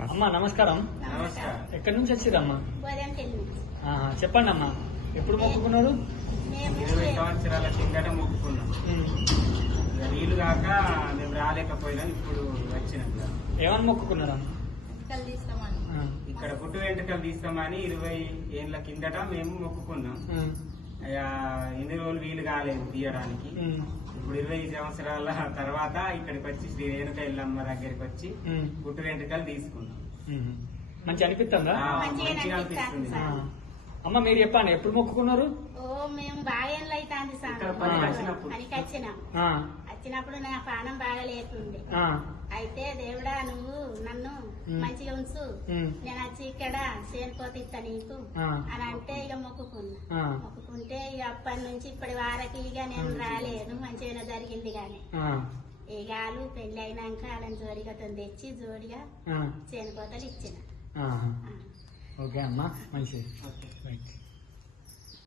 అమ్మా నమస్కారం. ఎక్కడి నుంచి వచ్చిరమ్మా? చెప్పండి అమ్మా, ఎప్పుడు మొక్కుకున్నారు? 20 సంవత్సరాల కిందట మొక్కుకున్నాం. నీళ్లు కాక మేము రాలేకపోయినా ఇప్పుడు వచ్చినాం. ఏమని మొక్కుకున్నారమ్మా? ఇక్కడ పుట్టు వెంట్రుకలు తీస్తామని 20 ఏళ్ల కిందట మేము మొక్కుకున్నాం. ఎన్ని రోజులు వీలు కాలేదు తీయడానికి. ఇప్పుడు 20 సంవత్సరాల తర్వాత ఇక్కడికి వచ్చి శ్రీ రేణుక ఎల్లమ్మ దగ్గరికి వచ్చి పుట్టు వెంట్రుకలు తీసుకున్నాం. మంచి అనిపిస్తుందా? మంచిగా అనిపిస్తుంది. అమ్మ మీరు చెప్పండి, ఎప్పుడు మొక్కుకున్నారు? మేము బాగా అవుతుంది సార్. పనికి వచ్చినప్పుడు నా ప్రాణం బాగా లేకుండే. అయితే దేవుడా నువ్వు నన్ను మంచిగా ఉంచు, నేను వచ్చి ఇక్కడ చేరుకోతిస్తా నీకు అని అంటే ఇక మొక్కుకుంటే ఇక అప్పటి నుంచి ఇప్పటి వారికి ఇక నేను రాలేదు. మంచిగా జరిగింది కానీ ఇక వాళ్ళు పెళ్లి అయినాక వాళ్ళని జోడిగా తెచ్చి జోడిగా చేనుకోతలు ఇచ్చిన. ఓకే అమ్మా, మంచిది.